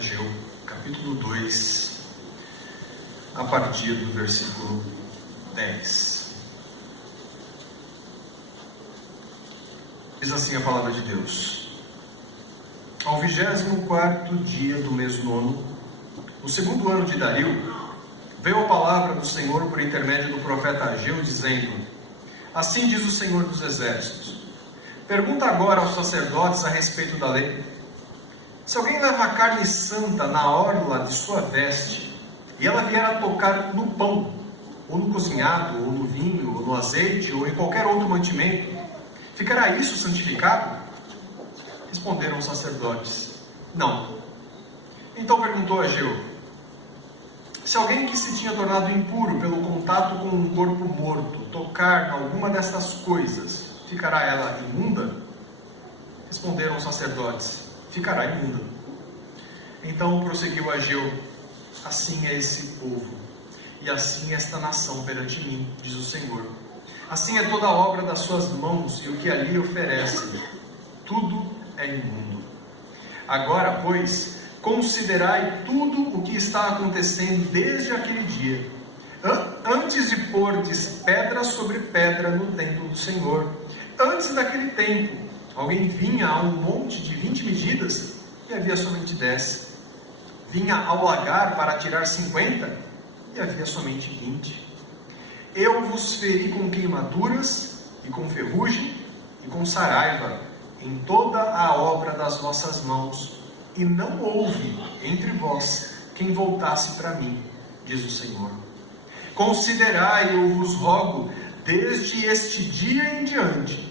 Ageu, capítulo 2, a partir do versículo 10. Diz assim a palavra de Deus: Ao 24º dia do mês nono, no segundo ano de Dario, veio a palavra do Senhor por intermédio do profeta Ageu, dizendo: Assim diz o Senhor dos Exércitos: Pergunta agora aos sacerdotes a respeito da lei. Se alguém leva carne santa na orla de sua veste, e ela vier a tocar no pão, ou no cozinhado, ou no vinho, ou no azeite, ou em qualquer outro mantimento, ficará isso santificado? Responderam os sacerdotes: Não. Então perguntou Ageu: Se alguém que se tinha tornado impuro pelo contato com um corpo morto tocar alguma destas coisas, ficará ela imunda? Responderam os sacerdotes: Ficará imunda. Então prosseguiu Ageu: Assim é esse povo, e assim esta nação perante mim, diz o Senhor. Assim é toda a obra das suas mãos, e o que ali oferecem, tudo é imundo. Agora, pois, considerai tudo o que está acontecendo desde aquele dia, antes de pordes pedra sobre pedra no templo do Senhor. Antes daquele tempo, alguém vinha a um monte de 20 medidas e havia somente 10. Vinha ao lagar para tirar 50 e havia somente 20. Eu vos feri com queimaduras e com ferrugem e com saraiva em toda a obra das vossas mãos, e não houve entre vós quem voltasse para mim, diz o Senhor. Considerai, eu vos rogo, desde este dia em diante,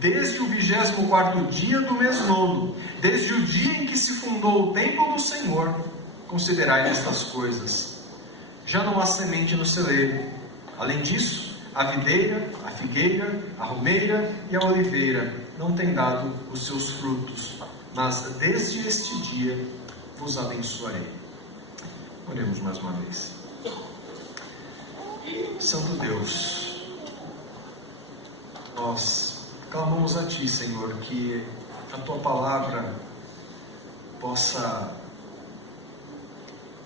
desde o 24º dia do mês nono, desde o dia em que se fundou o templo do Senhor, considerai estas coisas. Já não há semente no celeiro. Além disso, a videira, a figueira, a romeira e a oliveira não têm dado os seus frutos, mas desde este dia vos abençoarei. Oremos mais uma vez. Santo Deus, nós clamamos a Ti, Senhor, que a Tua palavra possa,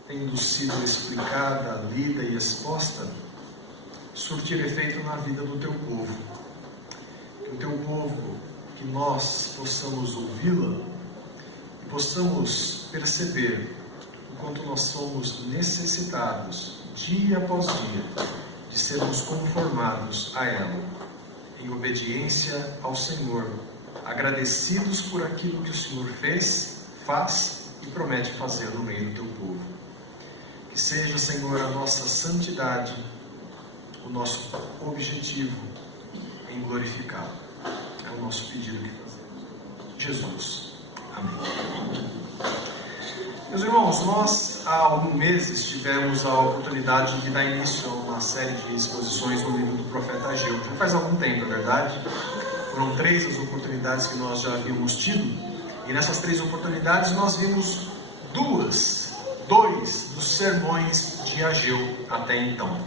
tendo sido explicada, lida e exposta, surtir efeito na vida do Teu povo. Que o Teu povo, que nós possamos ouvi-la e possamos perceber o quanto nós somos necessitados, dia após dia, de sermos conformados a ela, em obediência ao Senhor, agradecidos por aquilo que o Senhor fez, faz e promete fazer no meio do Teu povo. Que seja, Senhor, a nossa santidade o nosso objetivo em glorificá-lo. É o nosso pedido que fazemos. Jesus. Amém. Meus irmãos, nós há alguns meses tivemos a oportunidade de dar início a uma série de exposições no livro do profeta Ageu. Já faz algum tempo, é verdade? Foram 3 as oportunidades que nós já havíamos tido, e nessas 3 oportunidades nós vimos 2 dos sermões de Ageu até então.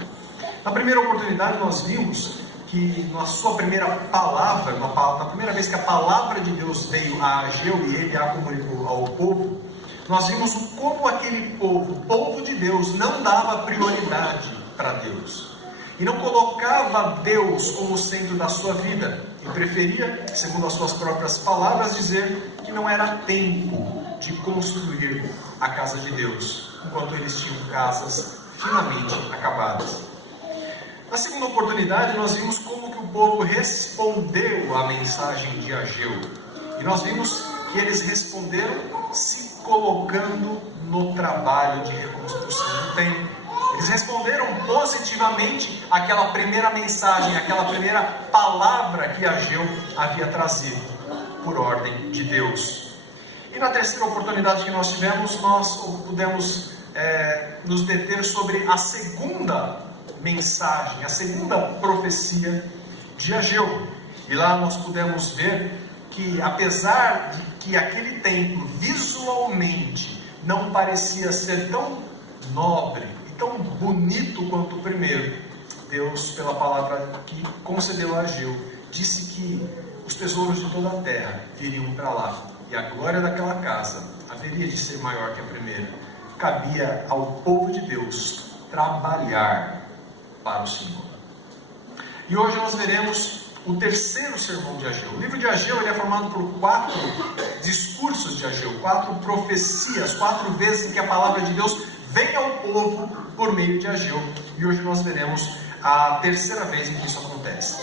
Na primeira oportunidade nós vimos que na sua primeira palavra, na primeira vez que a palavra de Deus veio a Ageu e ele a comunicou ao povo, nós vimos como aquele povo, o povo de Deus, não dava prioridade para Deus. E não colocava Deus como centro da sua vida. E preferia, segundo as suas próprias palavras, dizer que não era tempo de construir a casa de Deus, enquanto eles tinham casas finamente acabadas. Na segunda oportunidade, nós vimos como que o povo respondeu à mensagem de Ageu. E nós vimos que eles responderam se colocando no trabalho de reconstrução do templo. Eles responderam positivamente àquela primeira mensagem, àquela primeira palavra que Ageu havia trazido, por ordem de Deus. E na terceira oportunidade que nós tivemos, nós pudemos nos deter sobre a segunda mensagem, a segunda profecia de Ageu. E lá nós pudemos ver que, apesar de que aquele templo visualmente não parecia ser tão nobre e tão bonito quanto o primeiro, Deus, pela palavra que concedeu a Ageu, disse que os tesouros de toda a terra viriam para lá, e a glória daquela casa haveria de ser maior que a primeira, cabia ao povo de Deus trabalhar para o Senhor. E hoje nós veremos o terceiro sermão de Ageu. O livro de Ageu ele é formado por 4 discursos de Ageu, 4 profecias, 4 vezes em que a palavra de Deus vem ao povo por meio de Ageu. E hoje nós veremos a terceira vez em que isso acontece.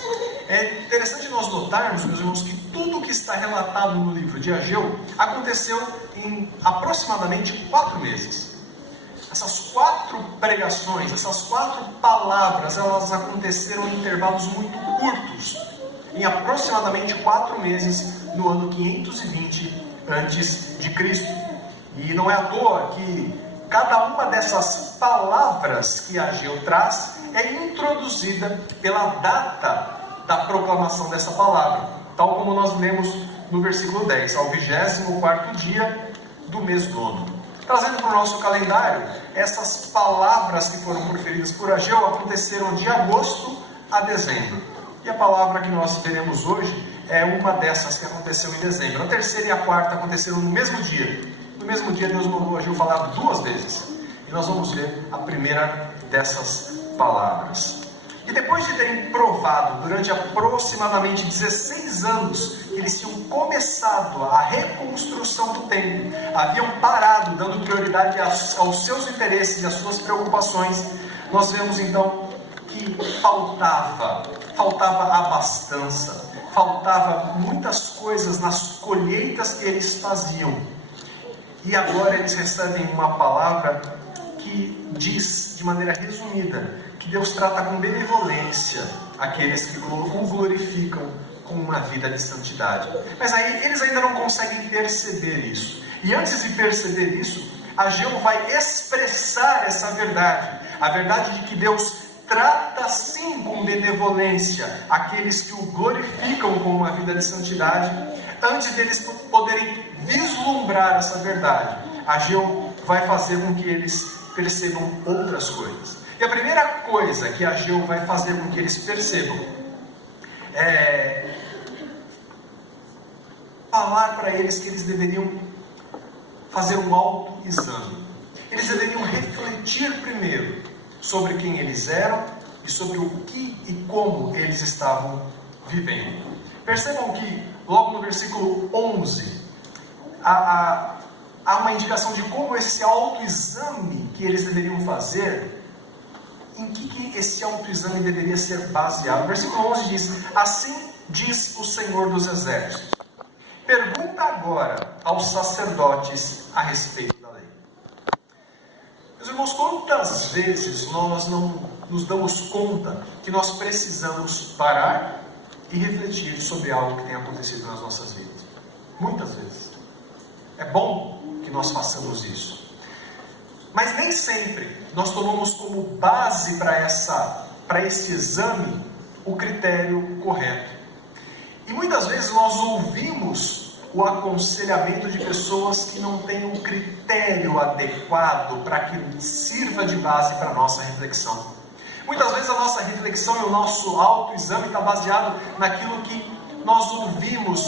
É interessante nós notarmos, meus irmãos, que tudo que está relatado no livro de Ageu aconteceu em aproximadamente 4 meses. Essas 4 pregações, essas 4 palavras, elas aconteceram em intervalos muito curtos, em aproximadamente 4 meses, no ano 520 a.C. E não é à toa que cada uma dessas palavras que Ageu traz é introduzida pela data da proclamação dessa palavra, tal como nós lemos no versículo 10, ao 24º dia do mês nono. Trazendo para o nosso calendário, essas palavras que foram proferidas por Ageu aconteceram de agosto a dezembro. E a palavra que nós veremos hoje é uma dessas que aconteceu em dezembro. A terceira e a quarta aconteceram no mesmo dia. No mesmo dia Deus mandou Ageu falar 2 vezes. E nós vamos ver a primeira dessas palavras. E depois de terem provado durante aproximadamente 16 anos que eles tinham começado a reconstrução do templo, haviam parado dando prioridade aos seus interesses e às suas preocupações, nós vemos então que faltava abastança, faltava muitas coisas nas colheitas que eles faziam. E agora eles recebem uma palavra que diz, de maneira resumida, que Deus trata com benevolência aqueles que o glorificam com uma vida de santidade. Mas aí eles ainda não conseguem perceber isso. E antes de perceber isso, Ageu vai expressar essa verdade. A verdade de que Deus trata sim com benevolência aqueles que o glorificam com uma vida de santidade. Antes deles poderem vislumbrar essa verdade, Ageu vai fazer com que eles percebam outras coisas. E a primeira coisa que Ageu vai fazer com que eles percebam é falar para eles que eles deveriam fazer um autoexame. Eles deveriam refletir primeiro sobre quem eles eram e sobre o que e como eles estavam vivendo. Percebam que logo no versículo 11 há uma indicação de como esse autoexame que eles deveriam fazer, em que esse autoexame deveria ser baseado. O versículo 11 diz: assim diz o Senhor dos Exércitos, pergunta agora aos sacerdotes a respeito da lei. Meus irmãos, quantas vezes nós não nos damos conta que nós precisamos parar e refletir sobre algo que tem acontecido nas nossas vidas? Muitas vezes. É bom que nós façamos isso. Mas nem sempre nós tomamos como base para esse exame o critério correto. E muitas vezes nós ouvimos o aconselhamento de pessoas que não têm um critério adequado para que sirva de base para a nossa reflexão. Muitas vezes a nossa reflexão e o nosso autoexame está baseado naquilo que nós ouvimos,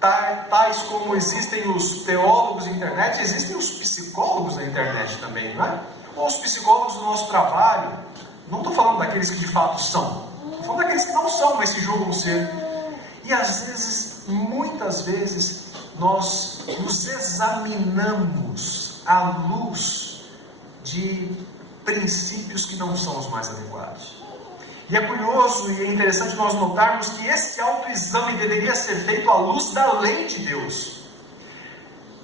tais como existem os teólogos na internet, existem os psicólogos na internet também, não é? Ou os psicólogos do nosso trabalho. Não estou falando daqueles que de fato são, estou falando daqueles que não são, mas se julgam ser. E às vezes, muitas vezes, nós nos examinamos à luz de princípios que não são os mais adequados. E é curioso e é interessante nós notarmos que esse autoexame deveria ser feito à luz da lei de Deus.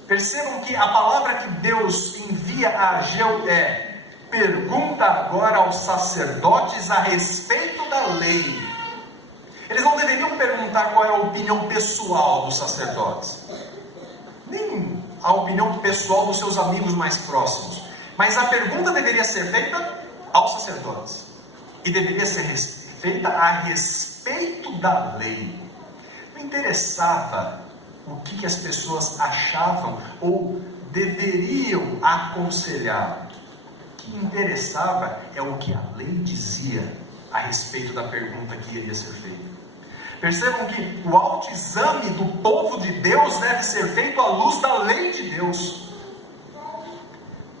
Percebam que a palavra que Deus envia a Ageu é: pergunta agora aos sacerdotes a respeito da lei. Eles não deveriam perguntar qual é a opinião pessoal dos sacerdotes, nem a opinião pessoal dos seus amigos mais próximos, mas a pergunta deveria ser feita aos sacerdotes, e deveria ser feita a respeito da lei. Não interessava o que as pessoas achavam ou deveriam aconselhar. O que interessava é o que a lei dizia a respeito da pergunta que iria ser feita. Percebam que o autoexame do povo de Deus deve ser feito à luz da lei de Deus.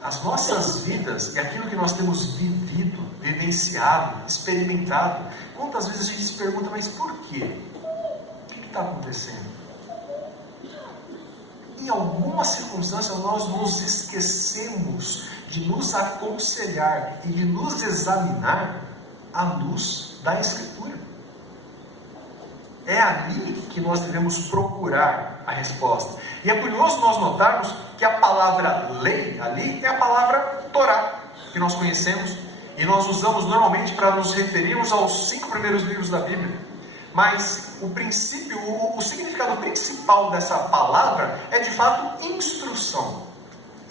As nossas vidas e aquilo que nós temos vivido, vivenciado, experimentado, quantas vezes a gente se pergunta, mas por quê? O que está acontecendo? Em alguma circunstância nós nos esquecemos de nos aconselhar e de nos examinar à luz da Escritura. É ali que nós devemos procurar a resposta. E é curioso nós notarmos que a palavra lei ali é a palavra Torá, que nós conhecemos e nós usamos normalmente para nos referirmos aos 5 primeiros livros da Bíblia. Mas o princípio, o significado principal dessa palavra é de fato instrução.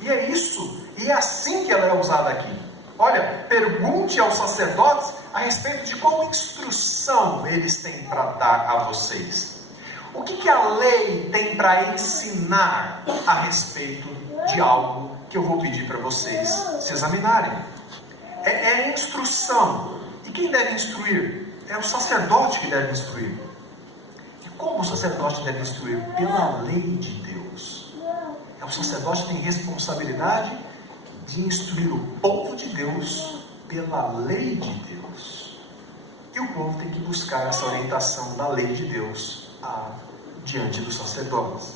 E é isso, e é assim que ela é usada aqui. Olha, pergunte aos sacerdotes a respeito de qual instrução eles têm para dar a vocês. O que a lei tem para ensinar a respeito de algo que eu vou pedir para vocês se examinarem? É instrução. E quem deve instruir? É o sacerdote que deve instruir. E como o sacerdote deve instruir? Pela lei de Deus. O sacerdote tem responsabilidade de instruir o povo de Deus pela lei de Deus. E o povo tem que buscar essa orientação da lei de Deus diante dos sacerdotes.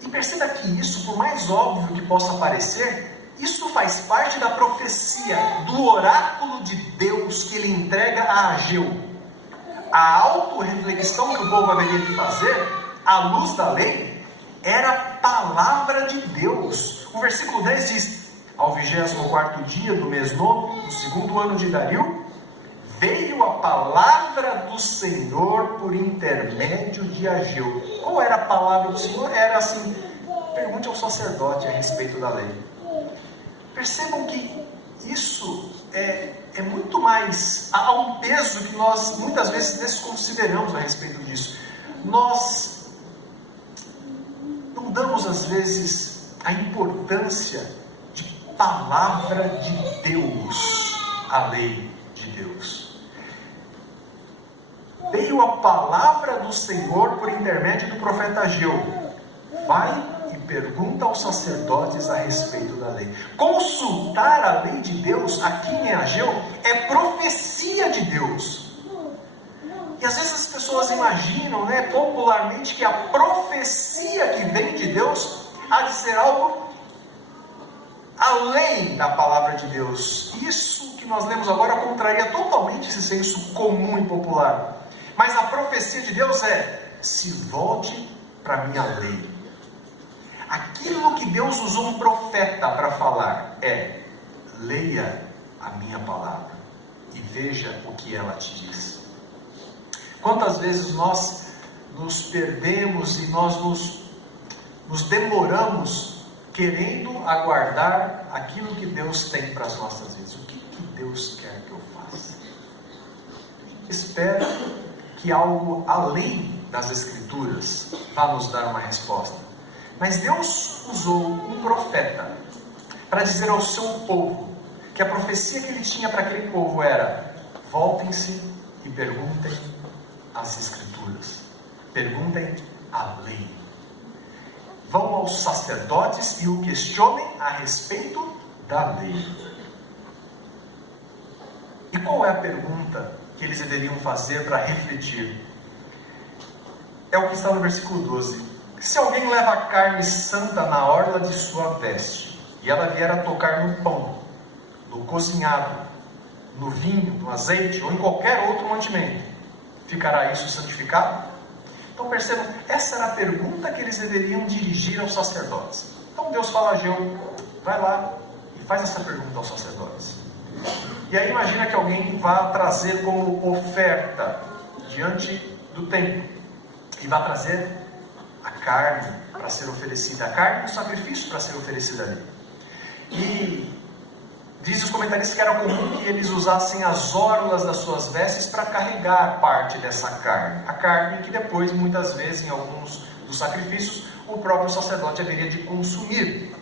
E perceba que isso, por mais óbvio que possa parecer, isso faz parte da profecia, do oráculo de Deus que ele entrega a Ageu. A autorreflexão que o povo haveria de fazer, à luz da lei, era a palavra de Deus. O versículo 10 diz: ao 24º dia do mês novo, no 2º ano de Dario, veio a palavra do Senhor por intermédio de Ageu. Qual era a palavra do Senhor? Era assim: pergunte ao sacerdote a respeito da lei. Percebam que isso é muito mais, há um peso que nós muitas vezes desconsideramos a respeito disso. Nós não damos às vezes a importância de palavra de Deus, a lei de Deus. Veio a palavra do Senhor por intermédio do profeta Ageu. Vai e pergunta aos sacerdotes a respeito da lei. Consultar a lei de Deus, aqui em Ageu, é profecia de Deus. E às vezes as pessoas imaginam, popularmente, que a profecia que vem de Deus há de ser algo além da palavra de Deus. Isso que nós lemos agora contraria totalmente esse senso comum e popular. Mas a profecia de Deus é: se volte para a minha lei. Aquilo que Deus usou um profeta para falar é: leia a minha palavra e veja o que ela te diz. Quantas vezes nós nos perdemos e nós nos demoramos querendo aguardar aquilo que Deus tem para as nossas vidas. O que Deus quer que eu faça? Espera que algo além das Escrituras vá nos dar uma resposta. Mas Deus usou um profeta para dizer ao seu povo que a profecia que ele tinha para aquele povo era: voltem-se e perguntem as Escrituras, perguntem a lei. Vão aos sacerdotes e o questionem a respeito da lei. E qual é a pergunta que eles deveriam fazer para refletir? É o que está no versículo 12. Se alguém leva carne santa na orla de sua veste, e ela vier a tocar no pão, no cozinhado, no vinho, no azeite, ou em qualquer outro mantimento, ficará isso santificado? Então percebam, essa era a pergunta que eles deveriam dirigir aos sacerdotes. Então Deus fala a Ageu: vai lá e faz essa pergunta aos sacerdotes. E aí imagina que alguém vá trazer como oferta diante do templo, e vai trazer a carne para ser oferecida, a carne do sacrifício para ser oferecida ali. E diz os comentaristas que era comum que eles usassem as orlas das suas vestes para carregar parte dessa carne. A carne que depois, muitas vezes, em alguns dos sacrifícios, o próprio sacerdote haveria de consumir.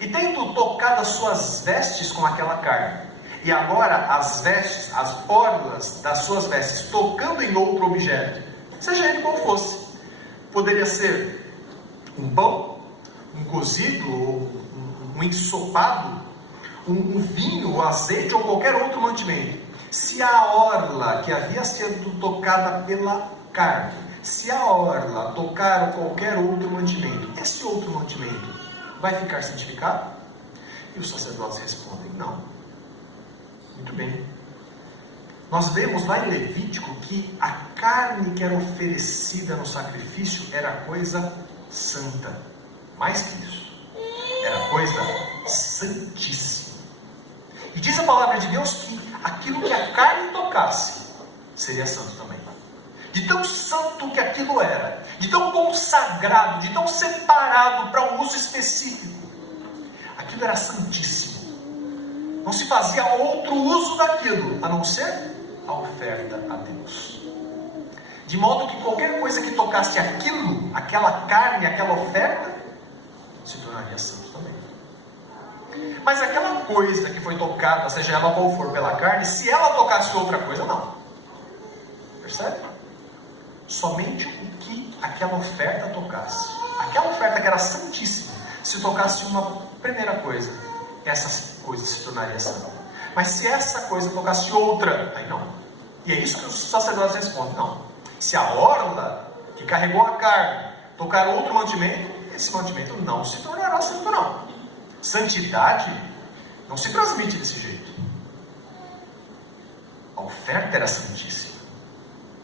E tendo tocado as suas vestes com aquela carne, e agora as vestes, as orlas das suas vestes, tocando em outro objeto, seja ele qual fosse, poderia ser um pão, um cozido, ou um ensopado, um vinho, um azeite ou qualquer outro mantimento. Se a orla que havia sido tocada pela carne, se a orla tocar qualquer outro mantimento, esse outro mantimento vai ficar santificado? E os sacerdotes respondem, não. Muito bem. Nós vemos lá em Levítico que a carne que era oferecida no sacrifício era coisa santa. Mais que isso, era coisa santíssima. E diz a palavra de Deus que aquilo que a carne tocasse seria santo também. De tão santo que aquilo era, de tão consagrado, de tão separado para um uso específico, aquilo era santíssimo. Não se fazia outro uso daquilo, a não ser a oferta a Deus. De modo que qualquer coisa que tocasse aquilo, aquela carne, aquela oferta, se tornaria santo também. Mas aquela coisa que foi tocada, seja ela qual for pela carne, se ela tocasse outra coisa, não. Percebe? Somente o que aquela oferta tocasse. Aquela oferta que era santíssima, se tocasse uma primeira coisa, essa coisa se tornaria santa. Mas se essa coisa tocasse outra, aí não. E é isso que os sacerdotes respondem, não. Se a orla que carregou a carne tocar outro mantimento, esse mantimento não se tornará santo, não. Santidade não se transmite desse jeito. A oferta era santíssima.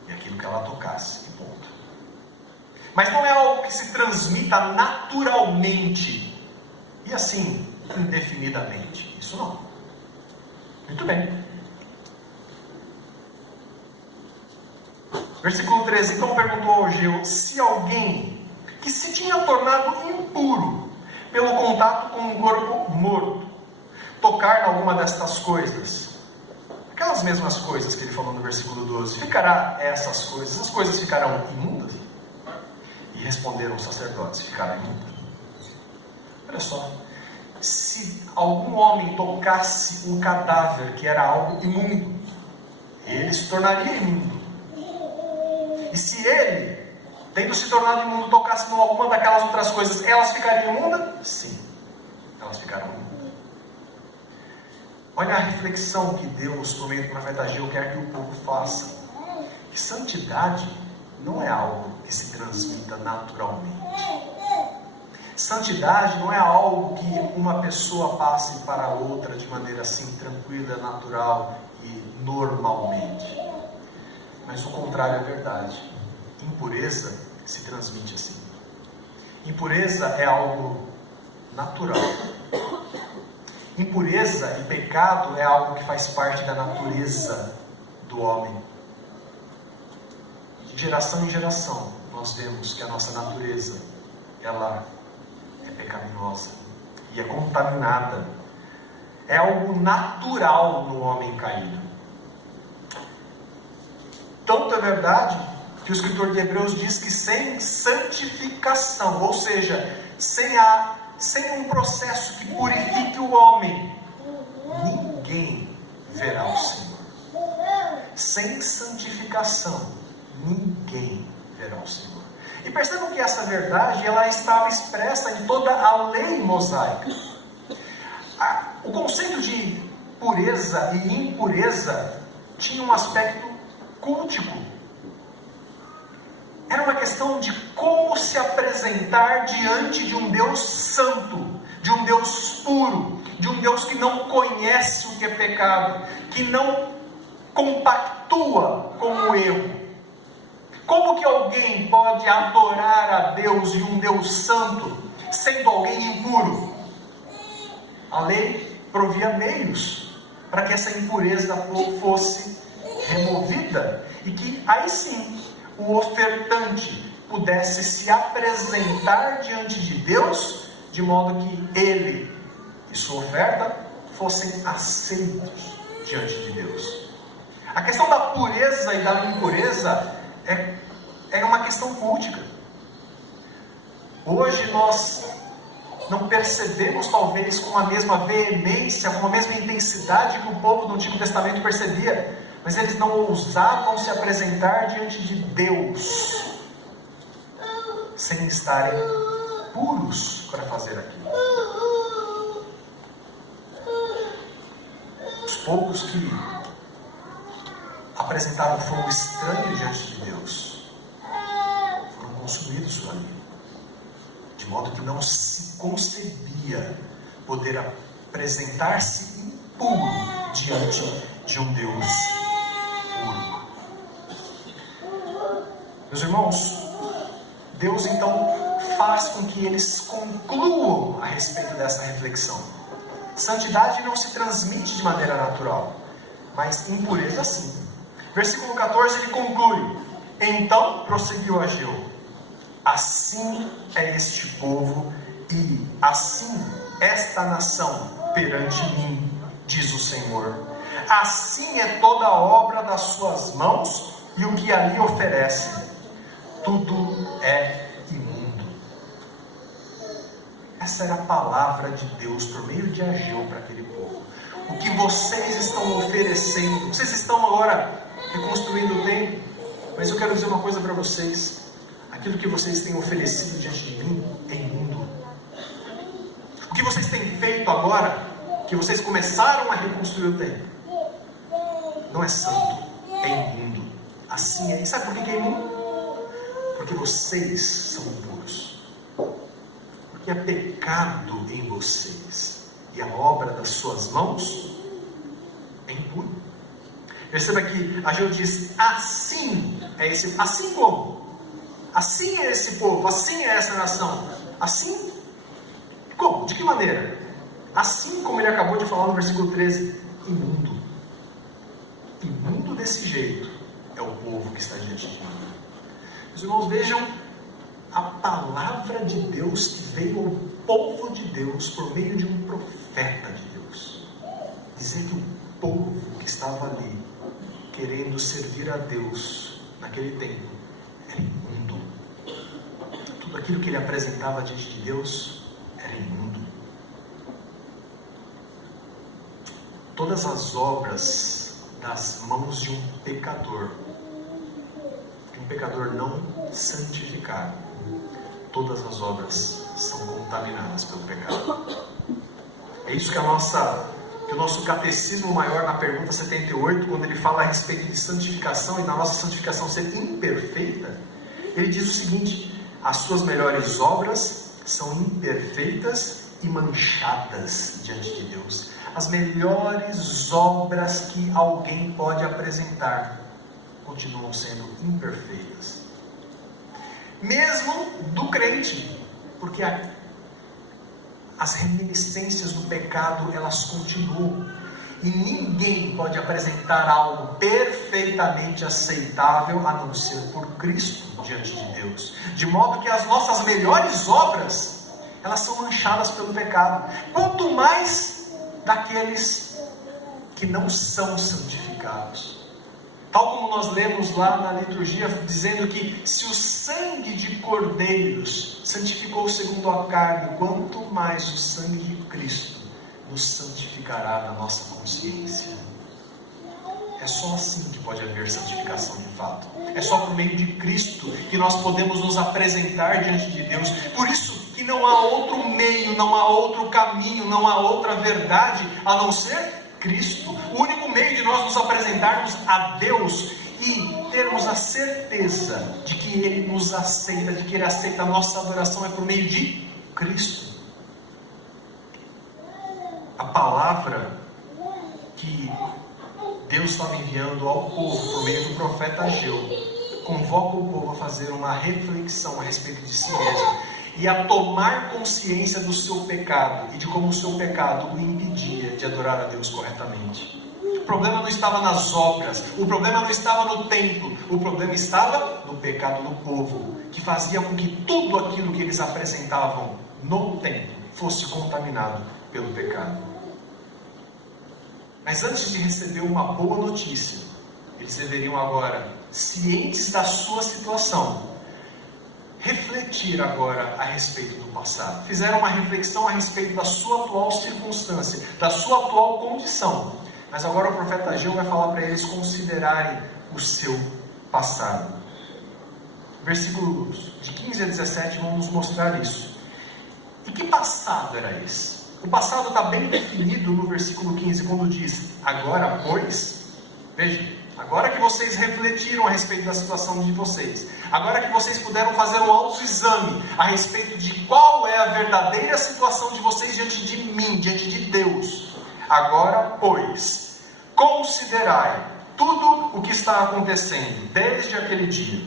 E aquilo que ela tocasse, e ponto. Mas não é algo que se transmita naturalmente. E assim, indefinidamente. Isso não. Muito bem. Versículo 13. Então perguntou Ageu, se alguém que se tinha tornado impuro pelo contato com um corpo morto, tocar em alguma destas coisas, aquelas mesmas coisas que ele falou no versículo 12, ficará essas coisas ficarão imundas? E responderam os sacerdotes, ficarão imundas. Olha só, se algum homem tocasse um cadáver que era algo imundo, ele se tornaria imundo. E se ele, tendo se tornado imundo, tocasse em alguma daquelas outras coisas, elas ficariam imundas? Sim, elas ficarão imundas. Olha a reflexão que Deus, por meio do profeta Ageu, quer que o povo faça. Que santidade não é algo que se transmita naturalmente. Santidade não é algo que uma pessoa passe para outra de maneira assim tranquila, natural e normalmente. Mas o contrário é verdade. Impureza se transmite assim. Impureza é algo natural. Impureza e pecado é algo que faz parte da natureza do homem. De geração em geração, nós vemos que a nossa natureza, ela é pecaminosa e é contaminada. É algo natural no homem caído. Tanto é verdade que o escritor de Hebreus diz que sem santificação, ou seja, sem um processo que purifique o homem, ninguém verá o Senhor. Sem santificação, ninguém verá o Senhor. E percebam que essa verdade, ela estava expressa em toda a lei mosaica. O conceito de pureza e impureza tinha um aspecto cultico. Era uma questão de como se apresentar diante de um Deus santo, de um Deus puro, de um Deus que não conhece o que é pecado, que não compactua com o erro. Como que alguém pode adorar a Deus e um Deus santo, sendo alguém impuro? A lei provia meios para que essa impureza fosse removida e que aí sim o ofertante pudesse se apresentar diante de Deus de modo que ele e sua oferta fossem aceitos diante de Deus. A questão da pureza e da impureza é uma questão cultica. Hoje nós não percebemos talvez com a mesma veemência, com a mesma intensidade que o povo do Antigo Testamento percebia, mas eles não ousavam se apresentar diante de Deus sem estarem puros para fazer aquilo. Os poucos que apresentaram fogo estranho diante de Deus foram consumidos ali, de modo que não se concebia poder apresentar-se impuro diante de um Deus puro. Meus irmãos, Deus então faz com que eles concluam a respeito dessa reflexão. Santidade não se transmite de maneira natural, mas impureza sim. Versículo 14 ele conclui: então prosseguiu Ageu, assim é este povo e assim esta nação perante mim, diz o Senhor. Assim é toda a obra das suas mãos e o que ali oferecem, tudo é imundo. Essa era a palavra de Deus por meio de Ageu para aquele povo. O que vocês estão oferecendo, vocês estão agora reconstruindo o templo, mas eu quero dizer uma coisa para vocês: aquilo que vocês têm oferecido diante de mim é imundo. O que vocês têm feito agora, que vocês começaram a reconstruir o templo, não é santo, é imundo. Assim é. E sabe por que é imundo? Porque vocês são impuros. Porque é pecado em vocês, e a obra das suas mãos é impura. Perceba que Ageu diz: assim é esse, assim como? Assim é esse povo, assim é essa nação. Assim? Como? De que maneira? Assim como ele acabou de falar no versículo 13, imundo. Imundo desse jeito é o povo que está diante de mim. Os irmãos, vejam a palavra de Deus que veio ao povo de Deus por meio de um profeta de Deus. Dizer que o povo que estava ali, querendo servir a Deus naquele tempo, era imundo. Tudo aquilo que ele apresentava diante de Deus era imundo. Todas as obras das mãos de um pecador não santificado, todas as obras são contaminadas pelo pecado. É isso que o nosso catecismo maior, na pergunta 78, quando ele fala a respeito de santificação e na nossa santificação ser imperfeita, ele diz o seguinte: as suas melhores obras são imperfeitas e manchadas diante de Deus. As melhores obras que alguém pode apresentar continuam sendo imperfeitas, mesmo do crente, porque as reminiscências do pecado, elas continuam, e ninguém pode apresentar algo perfeitamente aceitável a não ser por Cristo diante de Deus, de modo que as nossas melhores obras, elas são manchadas pelo pecado, quanto mais daqueles que não são santificados. Tal como nós lemos lá na liturgia, dizendo que se o sangue de cordeiros santificou segundo a carne, quanto mais o sangue de Cristo nos santificará na nossa consciência. É só assim que pode haver santificação de fato. É só por meio de Cristo que nós podemos nos apresentar diante de Deus. Por isso que não há outro meio, não há outro caminho, não há outra verdade a não ser Cristo. O único meio de nós nos apresentarmos a Deus e termos a certeza de que Ele nos aceita, de que Ele aceita a nossa adoração, é por meio de Cristo. A palavra que Deus estava enviando ao povo por meio do profeta Ageu convoca o povo a fazer uma reflexão a respeito de si mesmo e a tomar consciência do seu pecado e de como o seu pecado o impedia de adorar a Deus corretamente. O problema não estava nas obras, o problema não estava no templo, o problema estava no pecado do povo, que fazia com que tudo aquilo que eles apresentavam no templo fosse contaminado pelo pecado. Mas antes de receber uma boa notícia, eles deveriam agora, cientes da sua situação, refletir agora a respeito do passado. Fizeram uma reflexão a respeito da sua atual circunstância, da sua atual condição. Mas agora o profeta Ageu vai falar para eles considerarem o seu passado. Versículos de 15 a 17 vão nos mostrar isso. E que passado era esse? O passado está bem definido no versículo 15, quando diz: agora, pois, veja, agora que vocês refletiram a respeito da situação de vocês, agora que vocês puderam fazer um autoexame a respeito de qual é a verdadeira situação de vocês diante de mim, diante de Deus, agora, pois, considerai tudo o que está acontecendo desde aquele dia,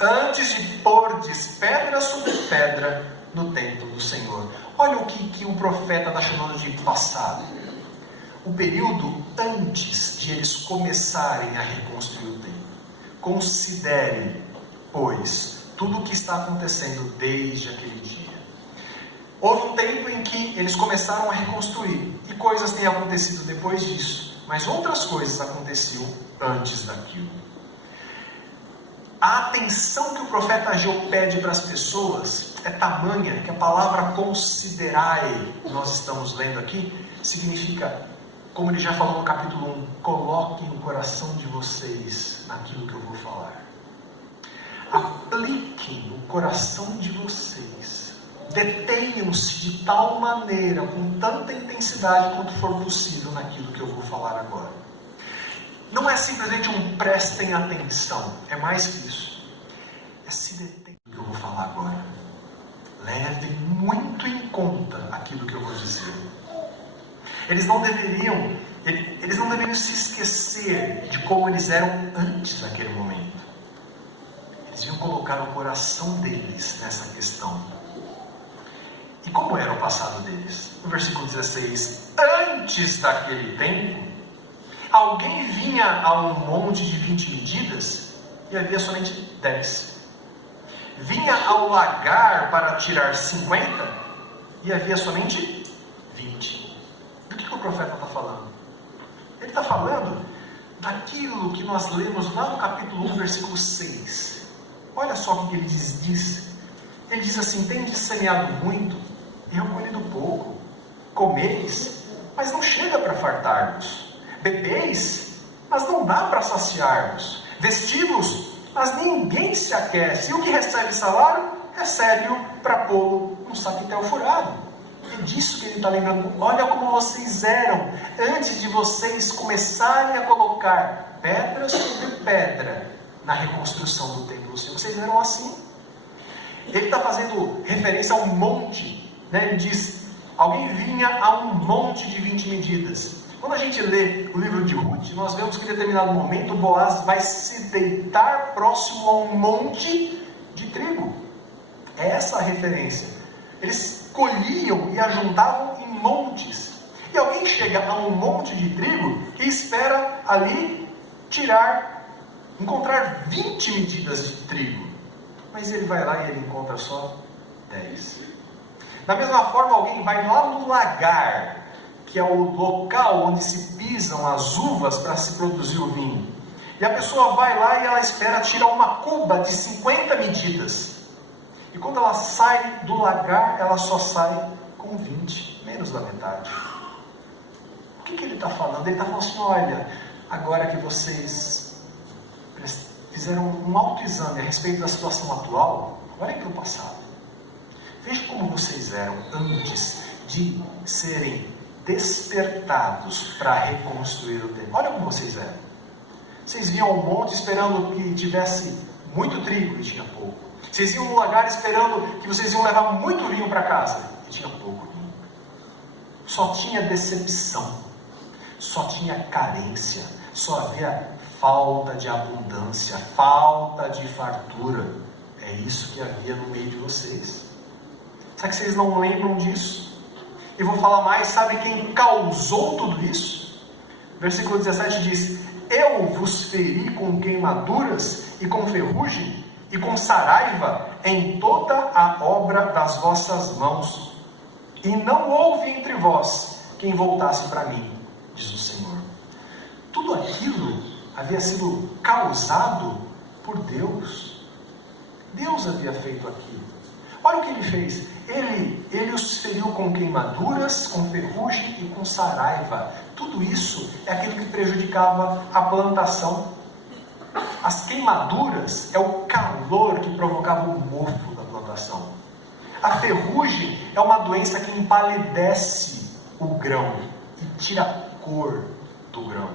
antes de pordes pedra sobre pedra no templo do Senhor. Olha o que o profeta está chamando de passado. O período antes de eles começarem a reconstruir o templo. Considerem, pois, tudo o que está acontecendo desde aquele dia. Houve um tempo em que eles começaram a reconstruir, e coisas têm acontecido depois disso, mas outras coisas aconteciam antes daquilo. A atenção que o profeta Ageu pede para as pessoas é tamanha que a palavra considerai, nós estamos lendo aqui, significa, como ele já falou no capítulo 1, coloquem o coração de vocês naquilo que eu vou falar. Apliquem o coração de vocês. Detenham-se de tal maneira, com tanta intensidade quanto for possível naquilo que eu vou falar agora. Não é simplesmente um prestem atenção, é mais que isso. É se detenham no que eu vou falar agora. Levem muito em conta aquilo que eu vou dizer. Eles não deveriam se esquecer de como eles eram antes daquele momento. Eles iam colocar o coração deles nessa questão. E como era o passado deles? No versículo 16: antes daquele tempo, alguém vinha a um monte de 20 medidas e havia somente 10. Vinha ao lagar para tirar 50 e havia somente 20. Do que o profeta está falando? Ele está falando daquilo que nós lemos lá no capítulo 1, versículo 6. Olha só o que ele diz. Ele diz assim: tendes semeado muito e recolhido pouco. Comeis, mas não chega para fartar-vos. Bebeis, mas não dá para saciar-vos. Vestimos, mas ninguém se aquece. E o que recebe salário, recebe-o para pô-lo num saquetel furado. É disso que ele está lembrando. Olha como vocês eram antes de vocês começarem a colocar pedra sobre pedra na reconstrução do templo do Senhor. Vocês eram assim. Ele está fazendo referência a um monte, né? Ele diz: alguém vinha a um monte de 20 medidas. Quando a gente lê o livro de Ruth, nós vemos que em determinado momento Boaz vai se deitar próximo a um monte de trigo. É essa a referência. Eles colhiam e ajuntavam em montes. E alguém chega a um monte de trigo e espera ali encontrar 20 medidas de trigo. Mas ele vai lá e ele encontra só 10. Da mesma forma, alguém vai lá no lagar, que é o local onde se pisam as uvas para se produzir o vinho. E a pessoa vai lá e ela espera tirar uma cuba de 50 medidas. E quando ela sai do lagar, ela só sai com 20, menos da metade. O que ele está falando? Ele está falando assim: olha, agora que vocês fizeram um autoexame a respeito da situação atual, olhem para o passado. Veja como vocês eram antes de serem despertados para reconstruir o templo. Olha como vocês eram. Vocês vinham ao monte esperando que tivesse muito trigo e tinha pouco. Vocês iam no lagar esperando que vocês iam levar muito vinho para casa e tinha pouco vinho. Só tinha decepção, só tinha carência, só havia falta de abundância, falta de fartura. É isso que havia no meio de vocês. Será que vocês não lembram disso? E vou falar mais, sabe quem causou tudo isso? Versículo 17 diz: eu vos feri com queimaduras e com ferrugem e com saraiva em toda a obra das vossas mãos, e não houve entre vós quem voltasse para mim, diz o Senhor. Tudo aquilo havia sido causado por Deus. Deus havia feito aquilo. Olha o que ele fez. Ele os feriu com queimaduras, com ferrugem e com saraiva. Tudo isso é aquilo que prejudicava a plantação. As queimaduras é o calor que provocava o mofo da plantação. A ferrugem é uma doença que empalidece o grão e tira a cor do grão.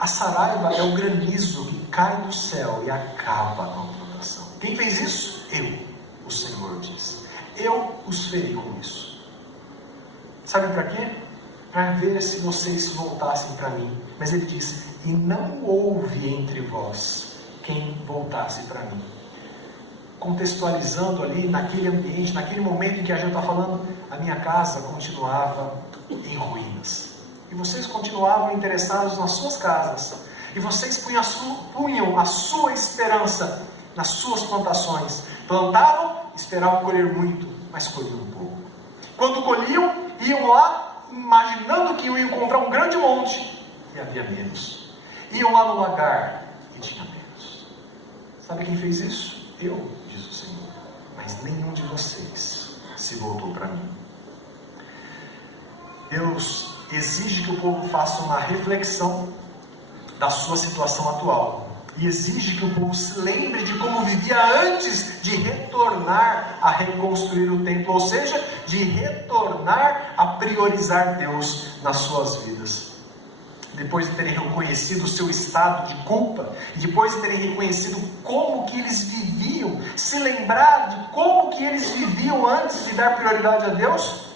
A saraiva é o granizo que cai do céu e acaba com a plantação. Quem fez isso? Eu, o Senhor diz. Eu os feri com isso. Sabe para quê? Para ver se vocês voltassem para mim. Mas ele diz: e não houve entre vós quem voltasse para mim. Contextualizando ali, naquele ambiente, naquele momento em que a gente está falando, a minha casa continuava em ruínas. E vocês continuavam interessados nas suas casas. E vocês punham a sua esperança nas suas plantações. Plantavam, esperavam colher muito, mas colhiam pouco. Quando colhiam, iam lá, imaginando que iam encontrar um grande monte, e havia menos. Iam lá no lagar, e tinha menos. Sabe quem fez isso? Eu, diz o Senhor. Mas nenhum de vocês se voltou para mim. Deus exige que o povo faça uma reflexão da sua situação atual. E exige que o povo se lembre de como vivia antes de retornar a reconstruir o templo. Ou seja, de retornar a priorizar Deus nas suas vidas. Depois de terem reconhecido o seu estado de culpa, e depois de terem reconhecido como que eles viviam, se lembrar de como que eles viviam antes de dar prioridade a Deus,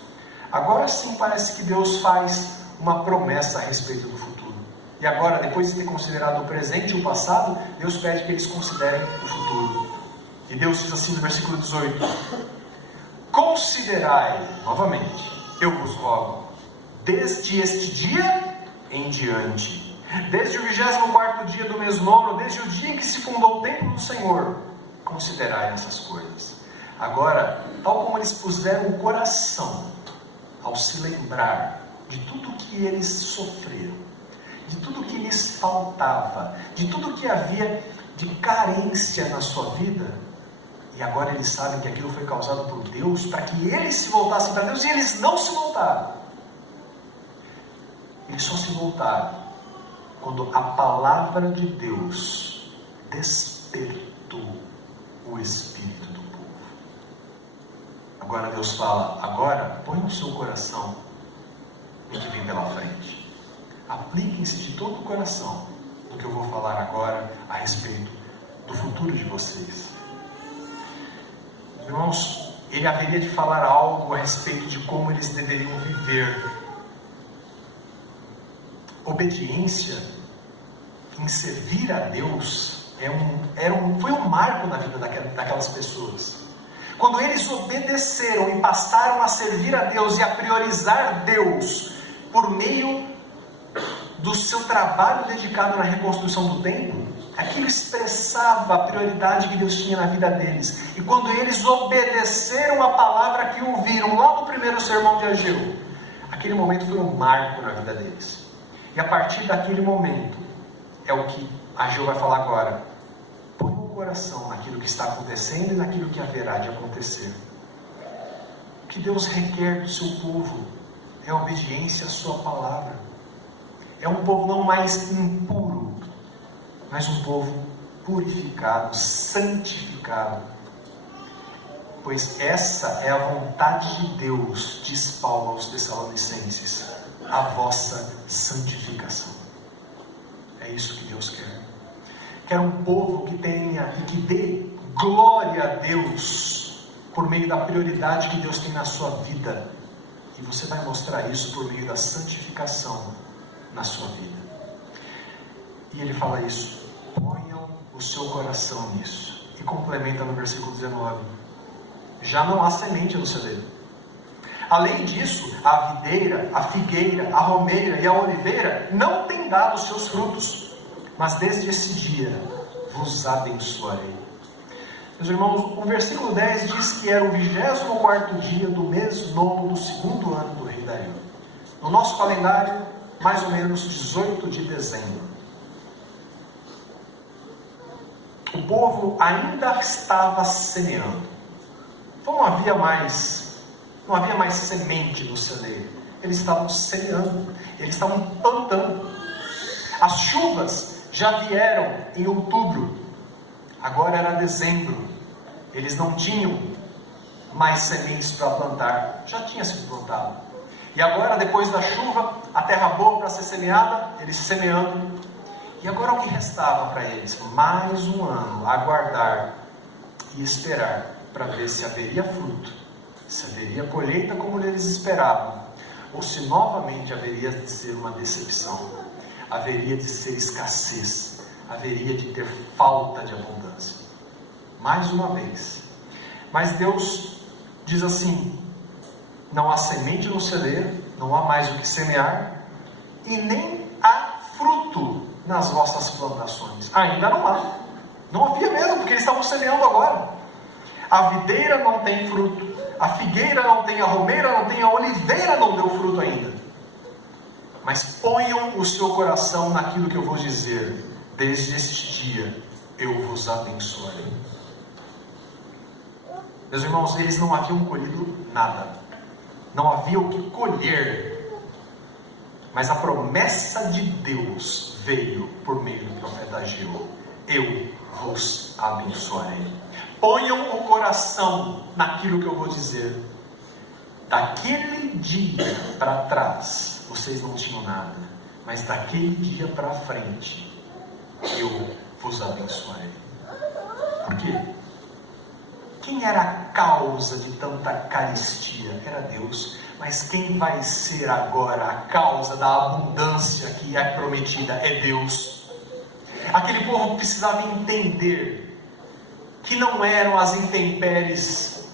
agora sim parece que Deus faz uma promessa a respeito do futuro. E agora, depois de ter considerado o presente e o passado, Deus pede que eles considerem o futuro. E Deus diz assim no versículo 18: considerai, novamente, eu vos rogo, desde este dia em diante, desde o 24º dia do mês nono, desde o dia em que se fundou o templo do Senhor, considerai essas coisas. Agora, tal como eles puseram o coração ao se lembrar de tudo que eles sofreram, de tudo que lhes faltava, de tudo que havia de carência na sua vida, e agora eles sabem que aquilo foi causado por Deus, para que eles se voltassem para Deus, e eles não se voltaram. Eles só se voltaram quando a palavra de Deus despertou o espírito do povo. Agora Deus fala: agora põe o seu coração no que vem pela frente. Apliquem-se de todo o coração no que eu vou falar agora a respeito do futuro de vocês. Irmãos, ele haveria de falar algo a respeito de como eles deveriam viver. Obediência em servir a Deus foi um marco na vida daquelas pessoas. Quando eles obedeceram e passaram a servir a Deus e a priorizar Deus por meio do seu trabalho dedicado na reconstrução do templo, aquilo expressava a prioridade que Deus tinha na vida deles. E quando eles obedeceram a palavra que ouviram lá no primeiro sermão de Ageu, aquele momento foi um marco na vida deles. E a partir daquele momento, é o que Ageu vai falar agora: põe o coração naquilo que está acontecendo e naquilo que haverá de acontecer. O que Deus requer do seu povo é a obediência à sua palavra. É um povo não mais impuro, mas um povo purificado, santificado. Pois essa é a vontade de Deus, diz Paulo aos Tessalonicenses, a vossa santificação. É isso que Deus quer. Quer um povo que tenha e que dê glória a Deus por meio da prioridade que Deus tem na sua vida. E você vai mostrar isso por meio da santificação na sua vida. E ele fala isso: ponham o seu coração nisso. E complementa no versículo 19: já não há semente no celeiro. Além disso, a videira, a figueira, a romeira e a oliveira não têm dado os seus frutos, mas desde esse dia vos abençoarei. Meus irmãos, o versículo 10 diz que era o 24º dia do mês nono do 2º ano do rei Dario. No nosso calendário, mais ou menos 18 de dezembro. O povo ainda estava semeando. Então não havia mais semente no celeiro. Eles estavam semeando, eles estavam plantando. As chuvas já vieram em outubro, agora era dezembro. Eles não tinham mais sementes para plantar, já tinha sido plantado. E agora, depois da chuva, a terra boa para ser semeada, eles semeando. E agora o que restava para eles? Mais um ano, aguardar e esperar para ver se haveria fruto, se haveria colheita como eles esperavam, ou se novamente haveria de ser uma decepção, haveria de ser escassez, haveria de ter falta de abundância. Mais uma vez. Mas Deus diz assim: não há semente no celeiro, não há mais o que semear, e nem há fruto nas vossas plantações. Ainda não há. Não havia mesmo, porque eles estavam semeando agora. A videira não tem fruto, a figueira não tem, a romeira não tem, a oliveira não deu fruto ainda. Mas ponham o seu coração naquilo que eu vou dizer. Desde este dia eu vos abençoarei. Meus irmãos, eles não haviam colhido nada, não havia o que colher, mas a promessa de Deus veio por meio do profeta Ageu: eu vos abençoarei. Ponham o coração naquilo que eu vou dizer. Daquele dia para trás vocês não tinham nada, mas daquele dia para frente eu vos abençoarei. Por quê? Quem era a causa de tanta carestia? Era Deus. Mas quem vai ser agora a causa da abundância que é prometida? É Deus. Aquele povo precisava entender que não eram as intempéries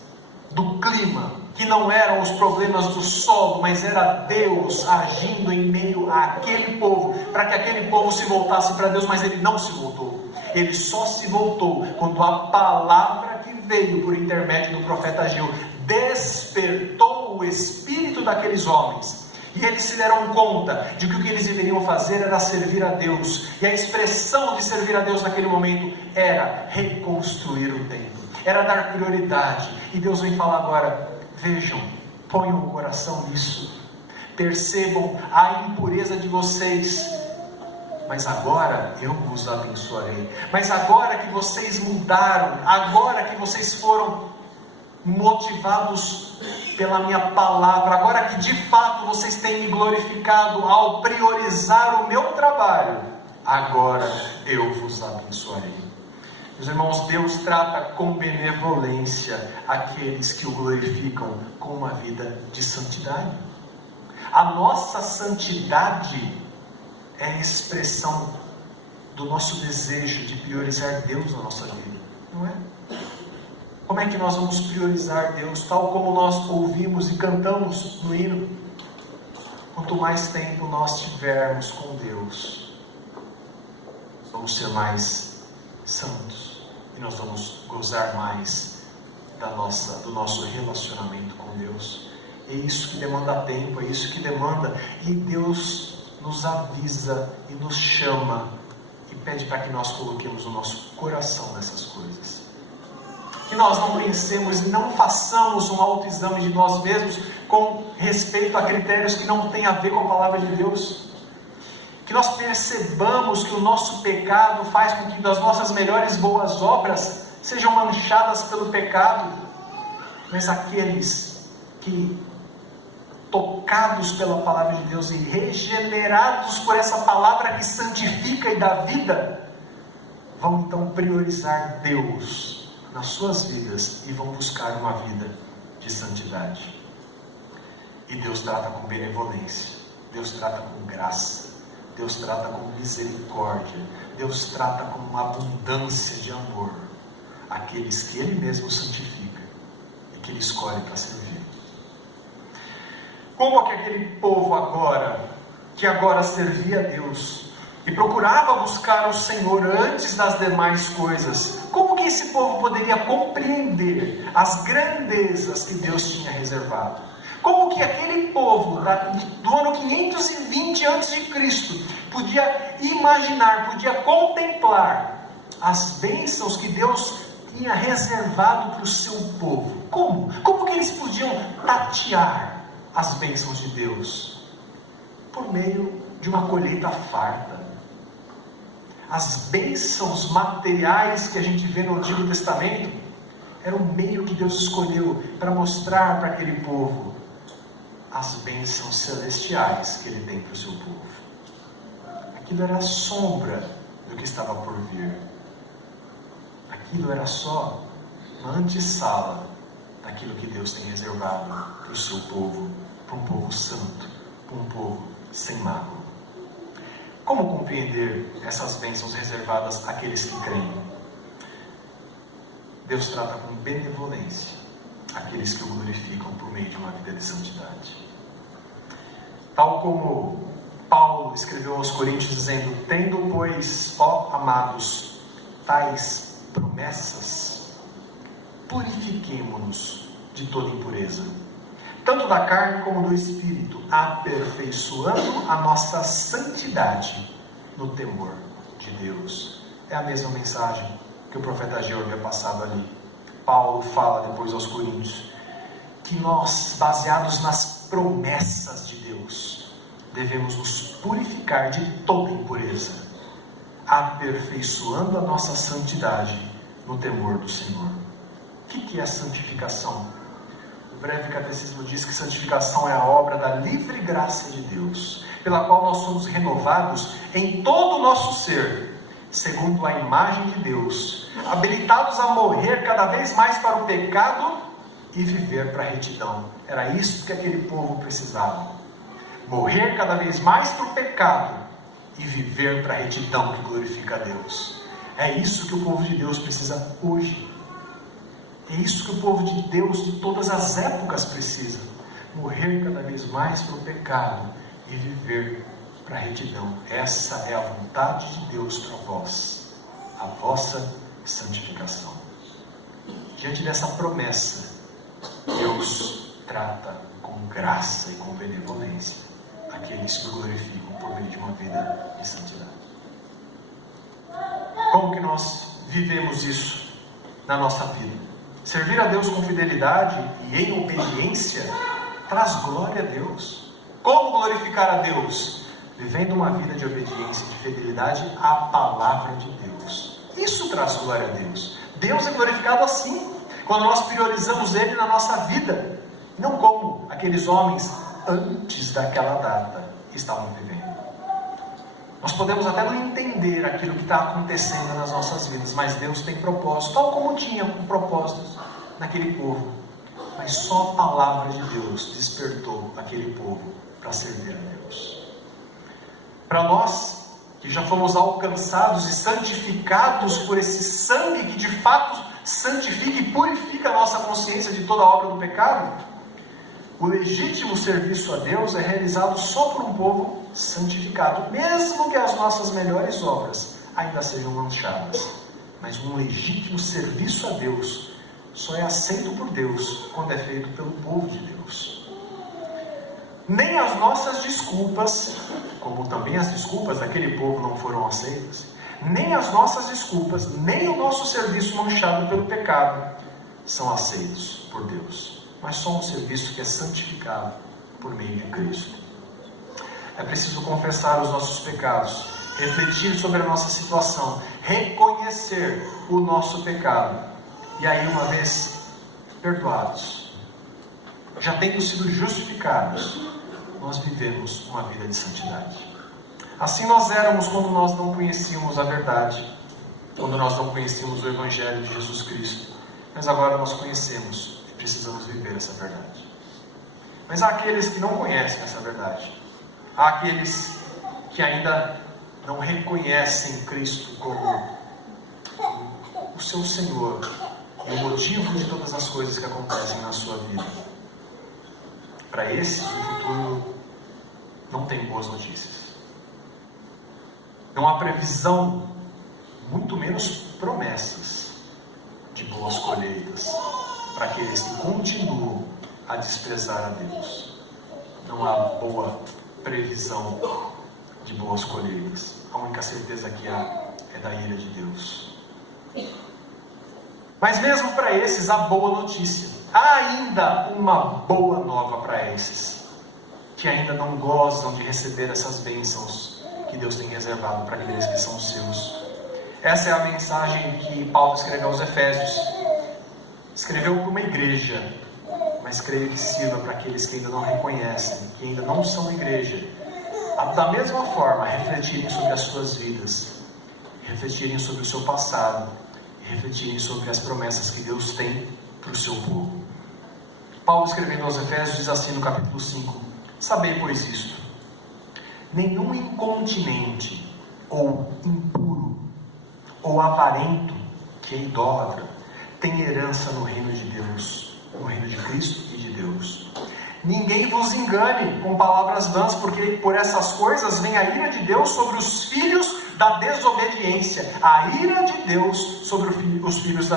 do clima, que não eram os problemas do solo, mas era Deus agindo em meio àquele povo, para que aquele povo se voltasse para Deus. Mas ele não se voltou. Ele só se voltou quando a palavra que veio por intermédio do profeta Ageu despertou o espírito daqueles homens, e eles se deram conta de que o que eles deveriam fazer era servir a Deus. E a expressão de servir a Deus naquele momento era reconstruir o templo, era dar prioridade. E Deus vem falar agora: vejam, ponham o coração nisso, percebam a impureza de vocês, mas agora eu vos abençoarei. Mas agora que vocês mudaram, agora que vocês foram motivados pela minha palavra, agora que de fato vocês têm me glorificado ao priorizar o meu trabalho, agora eu vos abençoarei. Meus irmãos, Deus trata com benevolência aqueles que o glorificam com uma vida de santidade. A nossa santidade é a expressão do nosso desejo de priorizar Deus na nossa vida, não é? Como é que nós vamos priorizar Deus? Tal como nós ouvimos e cantamos no hino: quanto mais tempo nós tivermos com Deus, vamos ser mais santos, e nós vamos gozar mais do nosso relacionamento com Deus. É isso que demanda tempo, é isso que demanda, e Deus nos avisa e nos chama e pede para que nós coloquemos o nosso coração nessas coisas. Que nós não pensemos e não façamos um autoexame de nós mesmos com respeito a critérios que não têm a ver com a palavra de Deus. Que nós percebamos que o nosso pecado faz com que as nossas melhores boas obras sejam manchadas pelo pecado. Mas aqueles que, tocados pela palavra de Deus e regenerados por essa palavra que santifica e dá vida, vão então priorizar Deus nas suas vidas e vão buscar uma vida de santidade. E Deus trata com benevolência, Deus trata com graça, Deus trata com misericórdia, Deus trata com uma abundância de amor aqueles que Ele mesmo santifica e que Ele escolhe para servir. Como que aquele povo que agora servia a Deus e procurava buscar o Senhor antes das demais coisas, como que esse povo poderia compreender as grandezas que Deus tinha reservado? Como que aquele povo do ano 520 a.C. podia imaginar, podia contemplar as bênçãos que Deus tinha reservado para o seu povo. Como? Como que eles podiam tatear as bênçãos de Deus? Por meio de uma colheita farta. As bênçãos materiais que a gente vê no Antigo Testamento era o meio que Deus escolheu para mostrar para aquele povo as bênçãos celestiais que Ele tem para o seu povo. Aquilo era a sombra do que estava por vir. Aquilo era só uma antessala daquilo que Deus tem reservado para o seu povo, para um povo santo, para um povo sem mácula. Como compreender essas bênçãos reservadas àqueles que creem? Deus trata com benevolência aqueles que o glorificam por meio de uma vida de santidade. Tal como Paulo escreveu aos Coríntios dizendo: tendo, pois, ó amados, tais promessas, purifiquemo-nos de toda impureza, tanto da carne como do espírito, aperfeiçoando a nossa santidade no temor de Deus. É a mesma mensagem que o profeta Ageu havia passado ali. Paulo fala depois aos Coríntios que nós, baseados nas promessas de Deus, devemos nos purificar de toda impureza, aperfeiçoando a nossa santidade no temor do Senhor. O que é santificação? O breve catecismo diz que santificação é a obra da livre graça de Deus, pela qual nós somos renovados em todo o nosso ser, segundo a imagem de Deus, habilitados a morrer cada vez mais para o pecado e viver para a retidão. Era isso que aquele povo precisava. Morrer cada vez mais para o pecado e viver para a retidão que glorifica a Deus. É isso que o povo de Deus precisa hoje. É isso que o povo de Deus de todas as épocas precisa. Morrer cada vez mais para o pecado e viver para a retidão. Essa é a vontade de Deus para vós, a vossa santificação. Diante dessa promessa, Deus trata com graça e com benevolência aqueles que o glorificam por meio de uma vida de santidade. Como que nós vivemos isso na nossa vida? Servir a Deus com fidelidade e em obediência traz glória a Deus. Como glorificar a Deus? Vivendo uma vida de obediência e de fidelidade à palavra de Deus. Isso traz glória a Deus. Deus é glorificado assim, quando nós priorizamos Ele na nossa vida, não como aqueles homens antes daquela data estavam vivendo. Nós podemos até não entender aquilo que está acontecendo nas nossas vidas, mas Deus tem propósito, tal como tinha propósitos naquele povo. Mas só a palavra de Deus despertou aquele povo para servir a Deus. Para nós, que já fomos alcançados e santificados por esse sangue que de fato santifica e purifica a nossa consciência de toda a obra do pecado, o legítimo serviço a Deus é realizado só por um povo santificado, mesmo que as nossas melhores obras ainda sejam manchadas. Mas um legítimo serviço a Deus só é aceito por Deus quando é feito pelo povo de Deus. Nem as nossas desculpas, como também as desculpas daquele povo não foram aceitas, nem as nossas desculpas, nem o nosso serviço manchado pelo pecado são aceitos por Deus. Mas só um serviço que é santificado por meio de Cristo. É preciso confessar os nossos pecados, refletir sobre a nossa situação, reconhecer o nosso pecado. E aí, uma vez perdoados, já tendo sido justificados, nós vivemos uma vida de santidade. Assim nós éramos quando nós não conhecíamos a verdade, quando nós não conhecíamos o Evangelho de Jesus Cristo. Mas agora nós conhecemos. Precisamos viver essa verdade. Mas há aqueles que não conhecem essa verdade. Há aqueles que ainda não reconhecem Cristo como o seu Senhor e o motivo de todas as coisas que acontecem na sua vida. Para esses, o futuro não tem boas notícias. Não há previsão, muito menos promessas de boas colheitas para aqueles que continuam a desprezar a Deus. Não há boa previsão de boas colheitas. A única certeza que há é da ira de Deus. Mas mesmo para esses, há boa notícia. Há ainda uma boa nova para esses, que ainda não gozam de receber essas bênçãos que Deus tem reservado para aqueles que são seus. Essa é a mensagem que Paulo escreveu aos Efésios. Escreveu para uma igreja, mas creio que sirva para aqueles que ainda não reconhecem, que ainda não são igreja, da mesma forma, refletirem sobre as suas vidas, refletirem sobre o seu passado, e refletirem sobre as promessas que Deus tem para o seu povo. Paulo, escrevendo aos Efésios, diz assim no capítulo 5: sabei, pois, isto: nenhum incontinente, ou impuro, ou avarento, que é idólatra, tem herança no reino de Deus, no reino de Cristo e de Deus. Ninguém vos engane com palavras vãs, porque por essas coisas vem a ira de Deus sobre os filhos da desobediência. A ira de Deus sobre os filhos da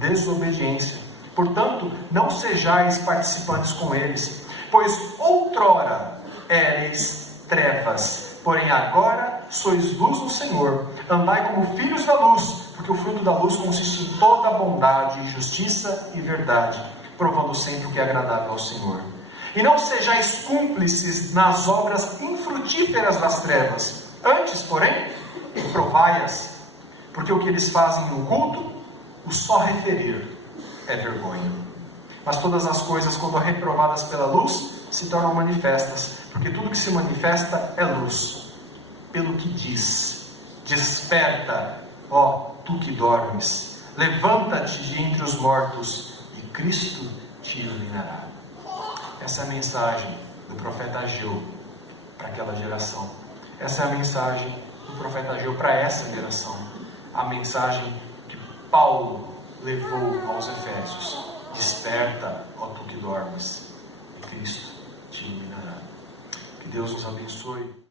desobediência. Portanto, não sejais participantes com eles, pois outrora éreis trevas, porém agora sois luz no Senhor. Andai como filhos da luz, porque o fruto da luz consiste em toda bondade, justiça e verdade, provando sempre o que é agradável ao Senhor. E não sejais cúmplices nas obras infrutíferas das trevas. Antes, porém, provai-as, porque o que eles fazem no culto, o só referir é vergonha. Mas todas as coisas, quando reprovadas pela luz, se tornam manifestas, porque tudo que se manifesta é luz. Pelo que diz: desperta, ó tu que dormes, levanta-te de entre os mortos, e Cristo te iluminará. Essa é a mensagem do profeta Ageu para aquela geração. Essa é a mensagem do profeta Ageu para essa geração. A mensagem que Paulo levou aos Efésios: desperta, ó tu que dormes, e Cristo te iluminará. Que Deus nos abençoe.